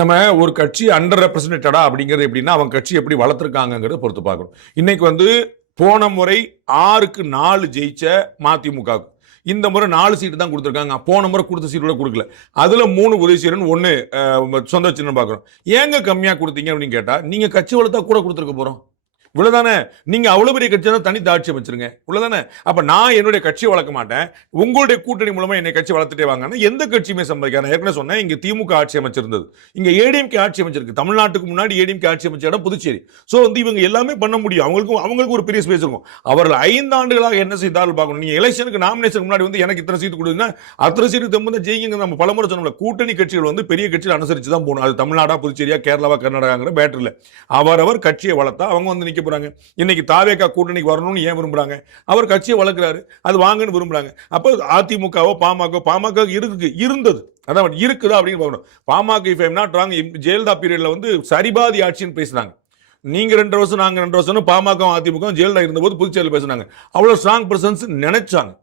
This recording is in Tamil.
நம்ம ஒரு கட்சி அண்டர் ரெப்ரசன்டேட்டடா அப்படிங்கிறது எப்படின்னா அவங்க கட்சி எப்படி வளர்த்துருக்காங்கிறத பொறுத்து பார்க்கணும். இன்னைக்கு போன முறை 6க்கு 4 ஜெயிச்ச மதிமுக இந்த முறை 4 சீட்டு தான் கொடுத்துருக்காங்க. போன முறை கொடுத்த சீட்டு கூட கொடுக்கல. அதுல 3 உதவி செய்யணும், 1 சொந்த சின்னம் பார்க்கணும். ஏங்க கம்மியா கொடுத்தீங்க அப்படின்னு கேட்டா நீங்க கட்சி வளர்த்தா கூட கொடுத்துருக்க போறோம். இவ்வளவுதானே. நீங்க அவ்வளவு பெரிய கட்சி தான் தனி ஆட்சி அமைச்சிருங்க. இவ்வளவுதானே. அப்ப நான் என்னுடைய கட்சியை வளர்க்க மாட்டேன், உங்களுடைய கூட்டணி மூலமா என்னை கட்சி வளர்த்துட்டே வாங்க. எந்த கட்சியுமே சம்பாதிக்காது. ஏற்கனவே சொன்னேன், இங்க திமுக ஆட்சி அமைச்சிருந்தது, இங்க ஏடிஎம்கே ஆட்சி அமைச்சிருக்கு. தமிழ்நாட்டுக்கு முன்னாடி ஏடிஎம்கே ஆட்சி அமைச்ச இடம் புதுச்சேரி. சோ இவங்க எல்லாமே பண்ண முடியும். அவங்களுக்கு ஒரு பெரிய ஸ்பேஸ் இருக்கும். அவர்கள் 5 ஆண்டுகளாக என்ன செய்தாலும் பார்க்கணும். நீங்க எலெக்ஷனுக்கு நாமினேஷன் முன்னாடி எனக்கு இத்தனை சீட்டு கொடுங்க, அத்தனை சீட்டு தம்பி ஜெயிங்க. நம்ம பலமுறை சொன்னோம்ல, கூட்டணி கட்சிகள் பெரிய கட்சியில் அனுசரிச்சு தான் போகணும். அது தமிழ்நாடா புதுச்சேரியா கேரளாவா கர்நாடகாங்கிற பேட்டர் இல்ல. அவரவர் கட்சியை வளர்த்தா அவங்க நிக்க போறாங்க. இன்னைக்கு தாவேகா கூட்டணிக்கு வரணும்னு ஏன் விரும்புறாங்க? அவர் கட்சியை வளர்க்கிறாரு, அது வாங்கன்னு விரும்புறாங்க. அப்ப அதிமுகவோ பாமக இருந்தது, அதான் இருக்குதா அப்படின்னு பார்க்கணும். PMK if I'm not wrong, Jayalalithaa பீரியட்ல சரிபாதி ஆட்சின்னு பேசினாங்க. நீங்க 2 வருஷம் நாங்க 2 வருஷம், பாமக அதிமுக ஜெயலலிதா இருந்தபோது புதுச்சேரியில் பேசினாங்க. அவ்வளவு ஸ்ட்ராங் பிரசன்ஸ் நினைச்சாங்க.